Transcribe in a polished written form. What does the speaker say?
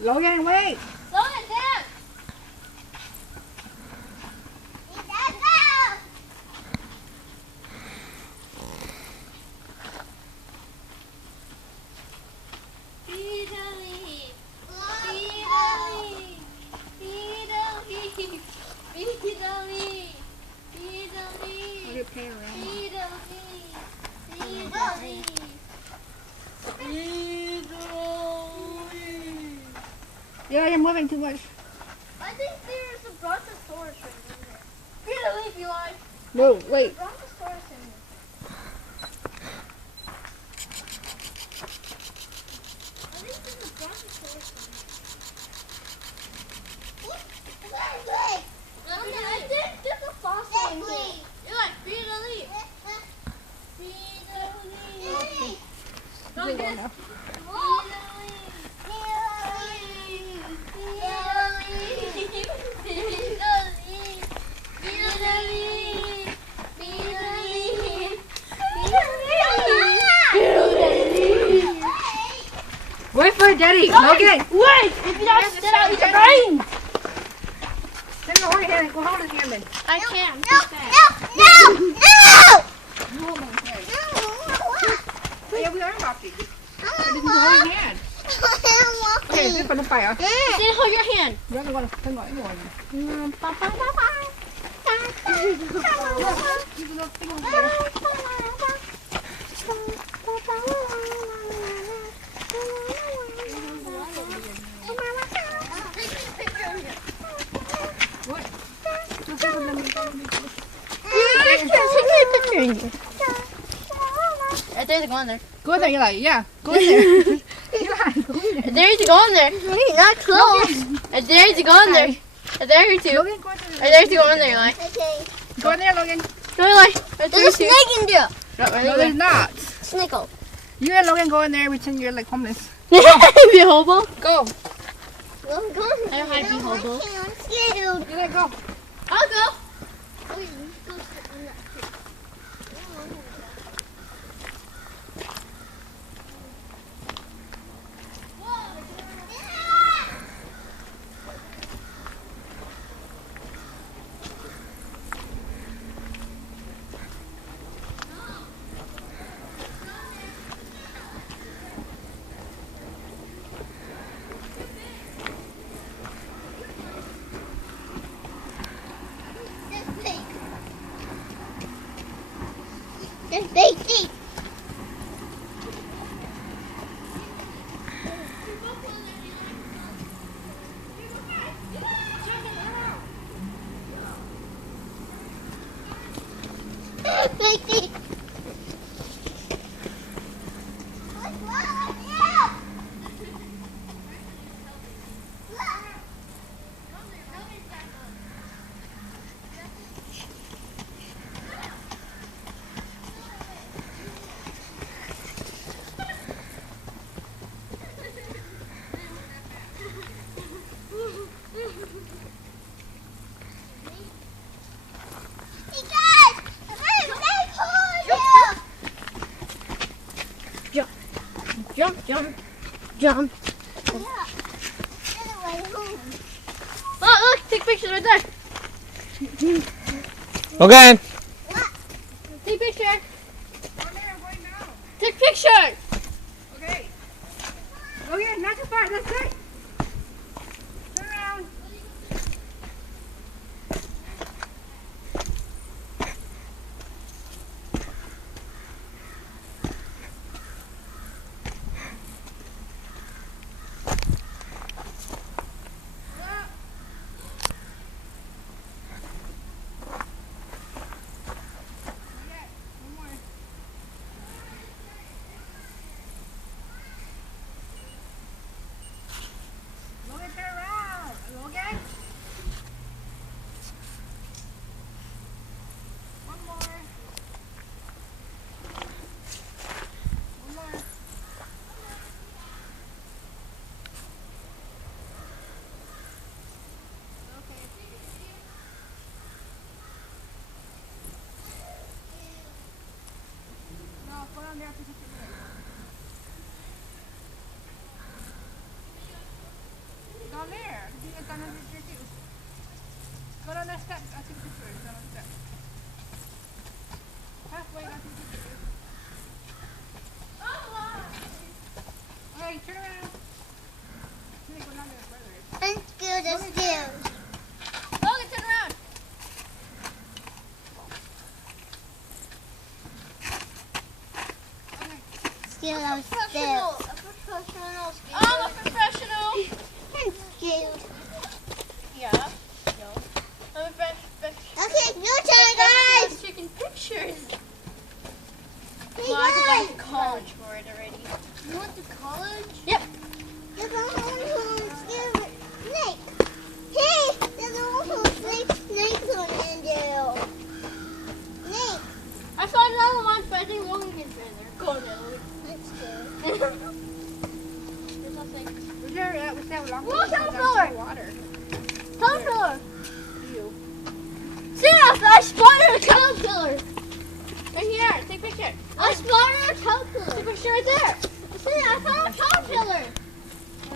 Logan, wait. Logan, down. Look at panorama. Yeah, you're moving too much. I think there's a brontosaurus right in there. Really, if you like. No, wait. Brontosaurus in there. I think there's a brontosaurus in there. I think there's a fossil in there. You're like, feed a leaf. Feed a leaf. Don't get it. Wait for Daddy. Logan. Wait! If you don't sit out, you can brains! Then go hold his hand. Go hold his hand then. I can. Hold on, okay. Yeah, we are walking. I didn't hold his hand. Okay, this for the fire. Then hold your hand. You're going to go in one. You can look over there. What? Right there's a go in there. Go in there, Eli. Yeah, go in there. Eli, go in there. There's a go in there. Not close. And there's a go in there. And there's two. Logan, go in there. And there's a go in there, Eli. Okay. Go in there, Logan. Go, Eli. There's a snake in there. No, there's not. Snickle. You and Logan go in there. Pretend you're like homeless. Be a hobo? Go. Go. I don't have to be hobo. I'm scared. You gotta go. I'll go. There's big teeth. Big teeth. Jump. Oh, look, take pictures right there. Okay. Take picture. Go there, I'm going now. Take picture. Okay. Logan, not too far. That's right. Turn around. it's on under here too. Go down that step. I'll take a picture. Go down that step. Halfway, I'll take a picture. Okay, turn around. Go down there further. I'm scared of stairs. Logan, turn around. Scared of Professional. stairs. A professional skater. I'm a professional. I'm scared. Yeah. No. I'm a professional. Okay, your turn, guys. Taking pictures. Hey, Well, I guys. went to college for it already. You went to college? Yep. There's a whole snake. Hey, there's a whole snake on in there. Snake. I saw another one, but I think Logan gets in there. Go Natalie. That's good. There's nothing. Where's that? What's that long? What's that Down to floor? the water. Caterpillar. You. See, I spawned